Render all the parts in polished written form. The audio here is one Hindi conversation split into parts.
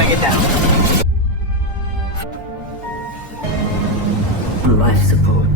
bring it down. Life support.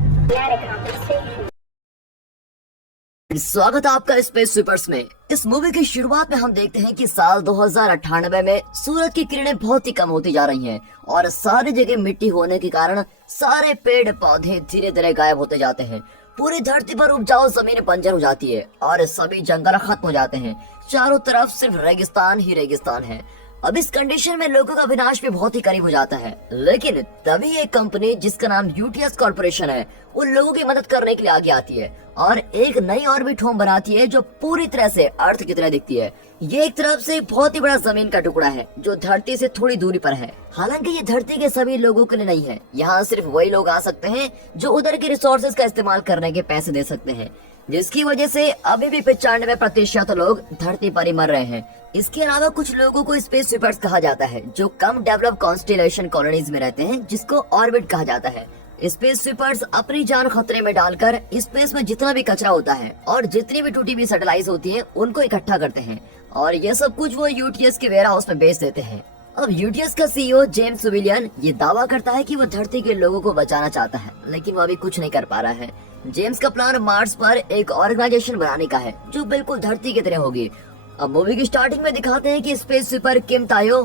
स्वागत है आपका स्पेस स्वीपर्स में। इस मूवी की शुरुआत में हम देखते हैं कि साल 2098 में सूरज की किरणें बहुत ही कम होती जा रही हैं और सारी जगह मिट्टी होने के कारण सारे पेड़ पौधे धीरे धीरे गायब होते जाते हैं। पूरी धरती पर उपजाऊ जमीन बंजर हो जाती है और सभी जंगल खत्म हो जाते हैं। चारों तरफ सिर्फ रेगिस्तान ही रेगिस्तान है। अब इस कंडीशन में लोगों का विनाश भी बहुत ही करीब हो जाता है, लेकिन तभी एक कंपनी जिसका नाम यूटीएस कॉर्पोरेशन है उन लोगों की मदद करने के लिए आगे आती है और एक नई ऑर्बिट होम बनाती है जो पूरी तरह से अर्थ की तरह दिखती है। ये एक तरफ से बहुत ही बड़ा जमीन का टुकड़ा है जो धरती से थोड़ी दूरी पर है। हालांकि ये धरती के सभी लोगों के लिए नहीं है, यहाँ सिर्फ वही लोग आ सकते हैं जो उधर के रिसोर्सेज का इस्तेमाल करने के पैसे दे सकते हैं, जिसकी वजह से अभी भी 95% लोग धरती पर ही मर रहे हैं। इसके अलावा कुछ लोगों को स्पेस स्वीपर्स कहा जाता है जो कम डेवलप कॉन्स्टेलेशन कॉलोनीज में रहते हैं, जिसको ऑर्बिट कहा जाता है। स्पेस स्वीपर्स अपनी जान खतरे में डालकर स्पेस में जितना भी कचरा होता है और जितनी भी टूटी हुई सैटेलाइट होती है उनको इकट्ठा करते हैं और ये सब कुछ वो यूटीएस के वेयर हाउस में बेच देते हैं। अब यूटीएस का सीईओ जेम्स सुविलियन ये दावा करता है कि वो धरती के लोगों को बचाना चाहता है, लेकिन वो अभी कुछ नहीं कर पा रहा है। जेम्स का प्लान मार्स पर एक ऑर्गेनाइजेशन बनाने का है जो बिल्कुल धरती की तरह होगी। अब मूवी की स्टार्टिंग में दिखाते हैं कि Space Sweeper Kim Taeho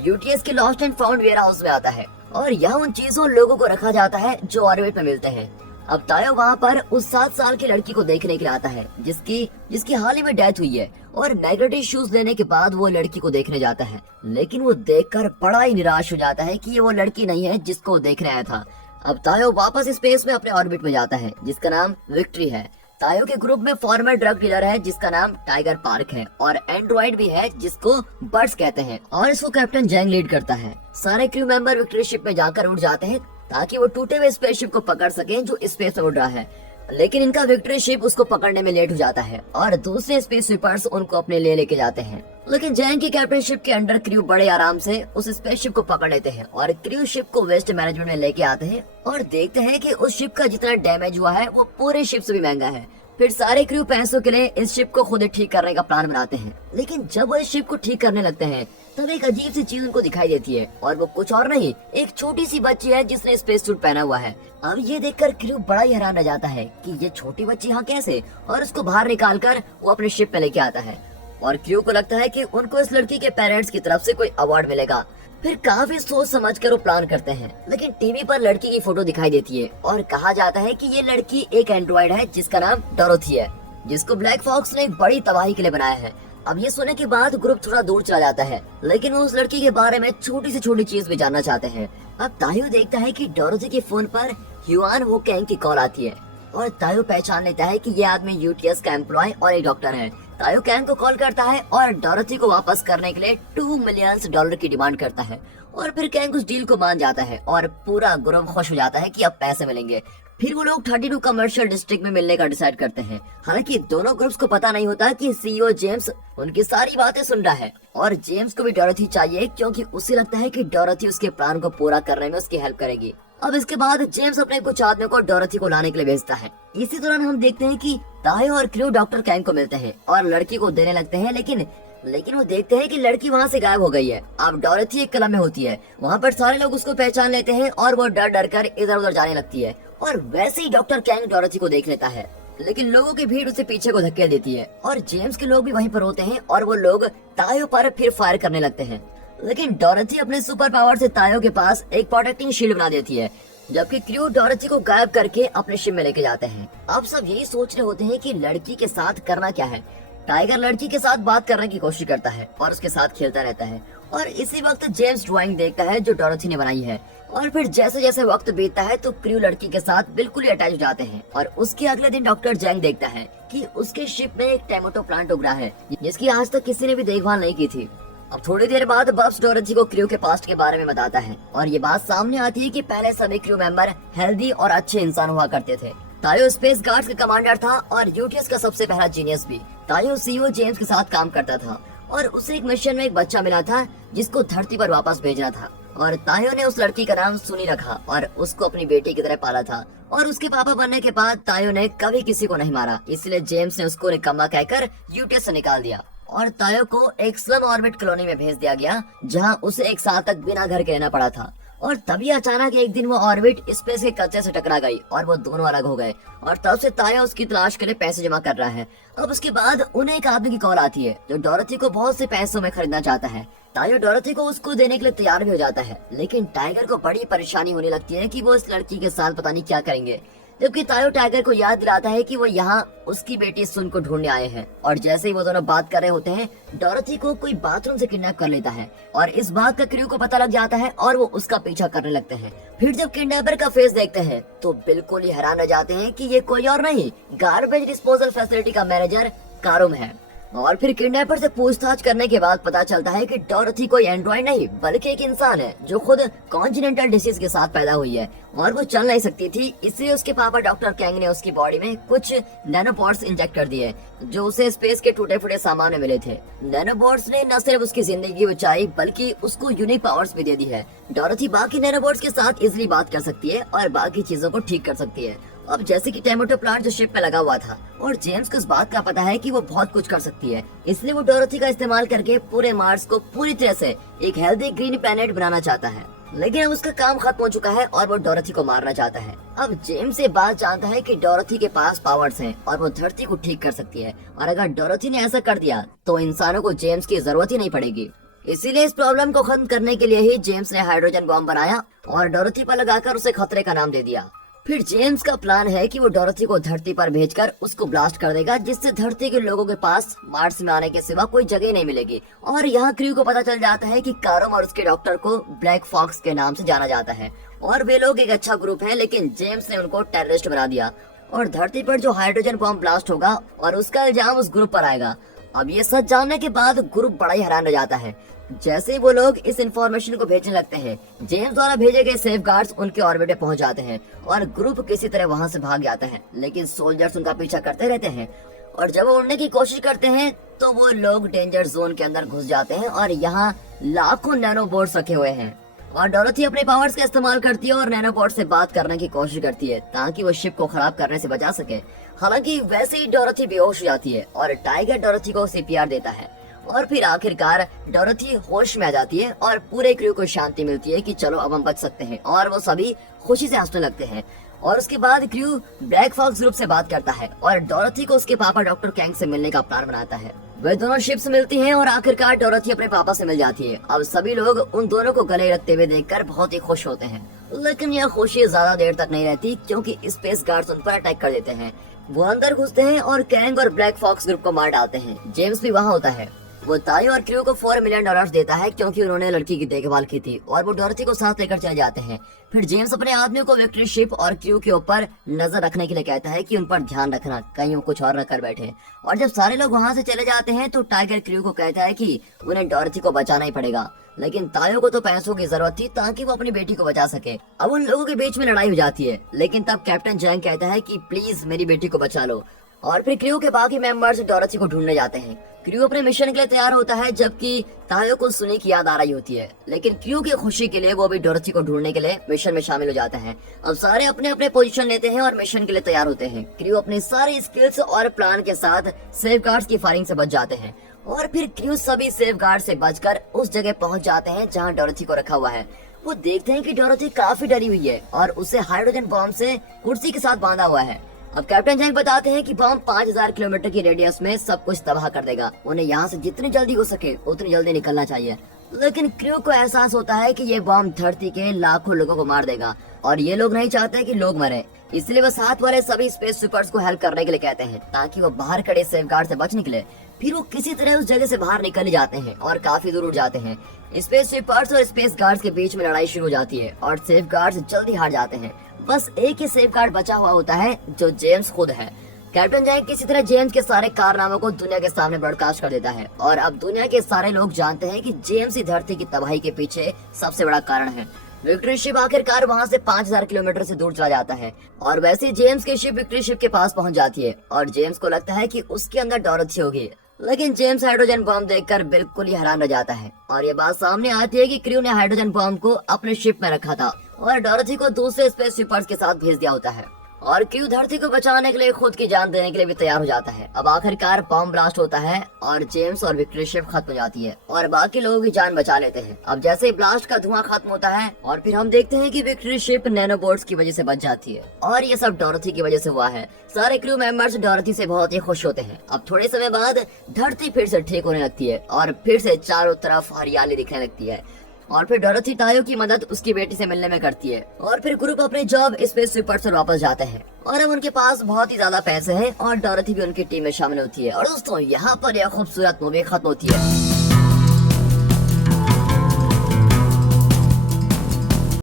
UTS के lost and found warehouse में आता है और यहाँ उन चीजों लोगों को रखा जाता है जो ऑर्बिट में मिलते हैं। अब तायो वहाँ पर उस 7 साल की लड़की को देखने के लिए आता है जिसकी हाल ही में डेथ हुई है और मैग्नेटिक शूज लेने के बाद वो लड़की को देखने जाता है, लेकिन वो देखकर बड़ा ही निराश हो जाता है कि ये वो लड़की नहीं है जिसको वो देखने आया था। अब तायो वापस स्पेस में अपने ऑर्बिट में जाता है जिसका नाम विक्ट्री है। तायो के ग्रुप में फॉर्मर ड्रग डीलर है जिसका नाम टाइगर पार्क है और एंड्रॉइड भी है जिसको बर्ड्स कहते हैं और इसको कैप्टन जैंग लीड करता है। सारे क्रू मेंबर विक्ट्री शिप में जाकर उड़ जाते हैं ताकि वो टूटे हुए स्पेसशिप को पकड़ सकें जो स्पेस में उड़ रहा है, लेकिन इनका विक्ट्री शिप उसको पकड़ने में लेट हो जाता है और दूसरे स्पेस स्वीपर्स उनको अपने लिए लेके जाते हैं। लेकिन जैंग की कैप्टनशिप के अंडर क्रू बड़े आराम से उस स्पेसशिप को पकड़ लेते हैं और क्रू शिप को वेस्ट मैनेजमेंट में लेके आते हैं और देखते हैं कि उस शिप का जितना डैमेज हुआ है वो पूरे शिप से भी महंगा है। फिर सारे क्रू पैसों के लिए इस शिप को खुद ही ठीक करने का प्लान बनाते हैं, लेकिन जब वो इस शिप को ठीक करने लगते हैं तब एक अजीब सी चीज उनको दिखाई देती है और वो कुछ और नहीं, एक छोटी सी बच्ची है जिसने स्पेस सूट पहना हुआ है। अब ये देखकर क्रू बड़ा ही हैरान रह जाता है कि ये छोटी बच्ची यहाँ कैसे, और उसको बाहर निकाल कर वो अपने शिप पे लेके आता है और क्रू को लगता है कि उनको इस लड़की के पेरेंट्स की तरफ से कोई अवार्ड मिलेगा। फिर काफी सोच समझ कर वो प्लान करते हैं, लेकिन टीवी पर लड़की की फोटो दिखाई देती है और कहा जाता है कि ये लड़की एक एंड्रॉइड है जिसका नाम डोरोथी है, जिसको ब्लैक फॉक्स ने एक बड़ी तबाही के लिए बनाया है। अब ये सुनने के बाद ग्रुप थोड़ा दूर चला जाता है, लेकिन वो उस लड़की के बारे में छोटी से छोटी चीज भी जानना चाहते हैं। अब तायो देखता है कि डोरोथी के फोन पर ह्यूआन वो कैंग की कॉल आती है और तायो पहचान लेता है कि ये आदमी यूटीएस का एम्प्लॉय और एक डॉक्टर है। तायो कैंग को कॉल करता है और डोरोथी को वापस करने के लिए $2 मिलियन की डिमांड करता है और फिर कैंग उस डील को मान जाता है और पूरा ग्रुप खुश हो जाता है कि अब पैसे मिलेंगे। फिर वो लोग 32 कमर्शियल डिस्ट्रिक्ट में मिलने का डिसाइड करते हैं। हालांकि दोनों ग्रुप्स को पता नहीं होता कि सीईओ जेम्स उनकी सारी बातें सुन रहा है और जेम्स को भी डोरोथी चाहिए क्योंकि उसे लगता है कि डोरोथी उसके प्लान को पूरा करने में उसकी हेल्प करेगी। अब इसके बाद जेम्स अपने कुछ आदमियों को डोरोथी को लाने के लिए भेजता है। इसी दौरान हम देखते हैं कि तायो और क्रू डॉक्टर कैंग को मिलते हैं और लड़की को देने लगते हैं, लेकिन वो देखते हैं कि लड़की वहाँ से गायब हो गई है। अब डोरोथी एक क्लब में होती है, वहाँ पर सारे लोग उसको पहचान लेते हैं और वो डर डर कर इधर उधर जाने लगती है और वैसे ही डॉक्टर कैंग डोरोथी को देख लेता है, लेकिन लोगों की भीड़ उसे पीछे को धक्के देती है और जेम्स के लोग भी वहीं पर होते हैं और वो लोग तायो पर फिर फायर करने लगते हैं। लेकिन डोरोथी अपने सुपर पावर से तायो के पास एक प्रोटेक्टिंग शील्ड बना देती है, जबकि क्रू डोरोथी को गायब करके अपने शिप में लेके जाते हैं। अब सब यही सोच रहे होते हैं कि लड़की के साथ करना क्या है। टाइगर लड़की के साथ बात करने की कोशिश करता है और उसके साथ खेलता रहता है और इसी वक्त जेम्स ड्राइंग देखता है जो डोरोथी ने बनाई है और फिर जैसे जैसे वक्त बीतता है तो क्रू लड़की के साथ बिल्कुल ही अटैच हो जाते हैं और उसके अगले दिन डॉक्टर जैंग देखता है कि उसके शिप में एक टोमेटो प्लांट उग रहा है जिसकी आज तक किसी ने भी देखभाल नहीं की थी। अब थोड़ी देर बाद बब्स डोरोथी को क्रू के पास्ट के बारे में बताता है और ये बात सामने आती है कि पहले सभी क्रू मेंबर हेल्दी और अच्छे इंसान हुआ करते थे। तायो स्पेस गार्ड्स का कमांडर था और यूटीएस का सबसे पहला जीनियस भी। तायो सीईओ जेम्स के साथ काम करता था और उसे एक मिशन में एक बच्चा मिला था जिसको धरती पर वापस भेजना था और तायो ने उस लड़की का नाम सुनी रखा और उसको अपनी बेटी की तरह पाला था और उसके पापा बनने के बाद तायो ने कभी किसी को नहीं मारा, इसलिए जेम्स ने उसको निकम्मा कहकर यूटीएस से निकाल दिया और तायो को एक स्लम ऑर्बिट कॉलोनी में भेज दिया गया, जहां उसे एक साल तक बिना घर के रहना पड़ा था। और तभी अचानक एक दिन वो ऑर्बिट स्पेस के कच्चे से टकरा गई और वो दोनों अलग हो गए। और तब से ताया उसकी तलाश के लिए पैसे जमा कर रहा है। अब उसके बाद उन्हें एक आदमी की कॉल आती है जो डोरथी को बहुत से पैसों में खरीदना चाहता है। तायो डोरथी को उसको देने के लिए तैयार भी हो जाता है, लेकिन टाइगर को बड़ी परेशानी होने लगती है कि वो इस लड़की के साथ पता नहीं क्या करेंगे। जबकि तायो टाइगर को याद दिलाता है कि वो यहाँ उसकी बेटी सुन को ढूंढने आए हैं। और जैसे ही वो दोनों बात कर रहे होते हैं, डोरथी को कोई बाथरूम से किडनैप कर लेता है और इस बात का क्रू को पता लग जाता है और वो उसका पीछा करने लगते हैं। फिर जब किडनैपर का फेस देखते हैं तो बिल्कुल ही हैरान रह जाते हैं कि ये कोई और नहीं, गार्बेज डिस्पोजल फैसिलिटी का मैनेजर कारुम है। और फिर किडनैपर से पूछताछ करने के बाद पता चलता है कि डोरथी कोई एंड्रॉइड नहीं बल्कि एक इंसान है जो खुद कॉन्जिनेंटल डिसीज के साथ पैदा हुई है और वो चल नहीं सकती थी। इसलिए उसके पापा डॉक्टर कैंग ने उसकी बॉडी में कुछ नैनोपॉड्स इंजेक्ट कर दिए जो उसे स्पेस के टूटे फूटे सामान में मिले थे। नैनोपॉड्स ने न सिर्फ उसकी जिंदगी बचाई बल्कि उसको यूनिक पावर्स भी दे दी है। डोरथी बाकी नैनोपॉड्स के साथ इजिली बात कर सकती है और बाकी चीजों को ठीक कर सकती है। अब जैसे कि टोमेटो प्लांट जो शिप पे लगा हुआ था और जेम्स को इस बात का पता है कि वो बहुत कुछ कर सकती है, इसलिए वो डोरथी का इस्तेमाल करके पूरे मार्स को पूरी तरह से एक हेल्दी ग्रीन प्लेनेट बनाना चाहता है। लेकिन अब उसका काम खत्म हो चुका है और वो डोरथी को मारना चाहता है। अब जेम्स से बात जानता है कि डोरथी के पास पावर्स हैं और वो धरती को ठीक कर सकती है और अगर डोरथी ने ऐसा कर दिया तो इंसानों को जेम्स की जरूरत ही नहीं पड़ेगी। इसीलिए इस प्रॉब्लम को खत्म करने के लिए ही जेम्स ने हाइड्रोजन बॉम्ब बनाया और डोरथी पर लगाकर उसे खतरे का नाम दे दिया। फिर जेम्स का प्लान है कि वो डोरथी को धरती पर भेजकर उसको ब्लास्ट कर देगा, जिससे धरती के लोगों के पास मार्स में आने के सिवा कोई जगह नहीं मिलेगी। और यहाँ क्रू को पता चल जाता है कि कारुम और उसके डॉक्टर को ब्लैक फॉक्स के नाम से जाना जाता है और वे लोग एक अच्छा ग्रुप है, लेकिन जेम्स ने उनको टेररिस्ट बना दिया और धरती पर जो हाइड्रोजन बॉम्ब ब्लास्ट होगा और उसका इल्जाम उस ग्रुप पर आएगा। अब ये सच जानने के बाद ग्रुप बड़ा ही हैरान रह जाता है। जैसे ही वो लोग इस इंफॉर्मेशन को भेजने लगते हैं, जेम्स द्वारा भेजे गए सेफ गार्ड्स उनके ऑर्बिट में पहुंच जाते हैं और ग्रुप किसी तरह वहां से भाग जाता है, लेकिन सोल्जर्स उनका पीछा करते रहते हैं और जब वो उड़ने की कोशिश करते हैं तो वो लोग डेंजर जोन के अंदर घुस जाते हैं और यहाँ लाखों नैनोबोट्स रखे हुए हैं। और डोरथी अपने पावर्स का इस्तेमाल करती है और नैनोबॉट से बात करने की कोशिश करती है ताकि वो शिप को खराब करने से बचा सके। हालांकि वैसे ही डोरथी बेहोश हो जाती है और टाइगर डोरथी को सीपीआर देता है और फिर आखिरकार डोरथी होश में आ जाती है और पूरे क्रू को शांति मिलती है कि चलो अब हम बच सकते हैं और वो सभी खुशी से हंसने लगते हैं। और उसके बाद क्रू ब्लैक फॉक्स ग्रुप से बात करता है और डोरथी को उसके पापा डॉक्टर कैंग से मिलने का प्लान बनाता है। वे दोनों शिप्स मिलती हैं और आखिरकार डोरथी अपने पापा से मिल जाती है। अब सभी लोग उन दोनों को गले रखते हुए देखकर बहुत ही खुश होते हैं, लेकिन यह खुशी ज्यादा देर तक नहीं रहती क्योंकि स्पेस गार्ड्स उन पर अटैक कर देते हैं। वो अंदर घुसते हैं और कैंग और ब्लैक फॉक्स ग्रुप को मार डालते हैं। जेम्स भी वहाँ होता है। वो ताई और क्रू को $4 मिलियन देता है क्योंकि उन्होंने लड़की की देखभाल की थी और वो डोरथी को साथ लेकर चले जाते हैं। फिर जेम्स अपने आदमियों को विक्ट्री शिप और क्रू के ऊपर नजर रखने के लिए कहता है कि उन पर ध्यान रखना, कहीं वो कुछ और न कर बैठे। और जब सारे लोग वहाँ से चले जाते हैं तो टाइगर क्रू को कहता है कि उन्हें डोरथी को बचाना ही पड़ेगा, लेकिन तायो को तो पैसों की जरूरत थी ताकि वो अपनी बेटी को बचा सके। अब उन लोगों के बीच में लड़ाई हो जाती है, लेकिन तब कैप्टन जैंग कहता है कि प्लीज मेरी बेटी को बचा लो। और फिर क्रू के बाकी मेंबर्स डोरथी को ढूंढने जाते हैं। क्रू अपने मिशन के लिए तैयार होता है जबकि तायो को सुनी की याद आ रही होती है, लेकिन क्रू की खुशी के लिए वो भी डोरथी को ढूंढने के लिए मिशन में शामिल हो जाते हैं। अब सारे अपने अपने पोजीशन लेते हैं और मिशन के लिए तैयार होते हैं। क्रू अपनी सारी स्किल्स और प्लान के साथ सेफ गार्ड्स की फायरिंग से बच जाते हैं और फिर क्रू सभी सेफ गार्ड से बचकर उस जगह पहुंच जाते हैं जहां डोरथी को रखा हुआ है। वो देखते हैं कि डोरथी काफी डरी हुई है और उसे हाइड्रोजन बॉम्ब से कुर्सी के साथ बांधा हुआ है। अब कैप्टन जैंग बताते हैं कि बॉम्ब 5000 किलोमीटर की रेडियस में सब कुछ तबाह कर देगा, उन्हें यहाँ से जितनी जल्दी हो सके उतनी जल्दी निकलना चाहिए। लेकिन क्रू को एहसास होता है कि ये बॉम्ब धरती के लाखों लोगों को मार देगा और ये लोग नहीं चाहते कि लोग मरे, इसलिए वो साथ वाले सभी स्पेस सुपर्स को हेल्प करने के लिए कहते हैं ताकि वो बाहर खड़े सेफ गार्ड से बच निकले। फिर वो किसी तरह उस जगह से बाहर निकल जाते हैं और काफी दूर उड़ जाते हैं। स्पेस सुपर्स और स्पेस गार्ड्स के बीच में लड़ाई शुरू हो जाती है और सेफ गार्ड्स जल्दी हार जाते हैं। बस एक ही सेफ गार्ड बचा हुआ होता है जो जेम्स खुद है। कैप्टन जैंग किसी तरह जेम्स के सारे कारनामों को दुनिया के सामने ब्रॉडकास्ट कर देता है और अब दुनिया के सारे लोग जानते हैं कि जेम्स ही धरती की तबाही के पीछे सबसे बड़ा कारण है। विक्ट्री शिप आखिरकार वहां से 5000 किलोमीटर से दूर चला जाता है और वैसे जेम्स की शिप विक्ट्री शिप के पास पहुंच जाती है और जेम्स को लगता है कि उसके अंदर डोरथी होगी, लेकिन जेम्स हाइड्रोजन बॉम्ब देखकर बिल्कुल ही हैरान रह जाता है और ये बात सामने आती है कि क्रू ने हाइड्रोजन बॉम्ब को अपने शिप में रखा था और डोरथी को दूसरे स्पेस शिपर्स के साथ भेज दिया होता है। और क्रू धरती को बचाने के लिए खुद की जान देने के लिए भी तैयार हो जाता है। अब आखिरकार बम ब्लास्ट होता है और जेम्स और विक्ट्री शिप खत्म हो जाती है और बाकी लोगों की जान बचा लेते हैं। अब जैसे ही ब्लास्ट का धुआं खत्म होता है और फिर हम देखते हैं कि विक्ट्री शिप नैनोबोट्स की वजह से बच जाती है और ये सब डोरथी की वजह से हुआ है। सारे क्रू मेंबर्स डोरथी से बहुत ही खुश होते हैं। अब थोड़े समय बाद धरती फिर से ठीक होने लगती है और फिर से चारों तरफ हरियाली दिखने लगती है और फिर डोरथी तायो की मदद उसकी बेटी से मिलने में करती है और फिर ग्रुप अपने जॉब स्पेस स्वीपर्स पर वापस जाते हैं और अब उनके पास बहुत ही ज्यादा पैसे हैं और डोरथी भी उनकी टीम में शामिल होती है। और दोस्तों यहाँ पर यह खूबसूरत मूवी खत्म होती है।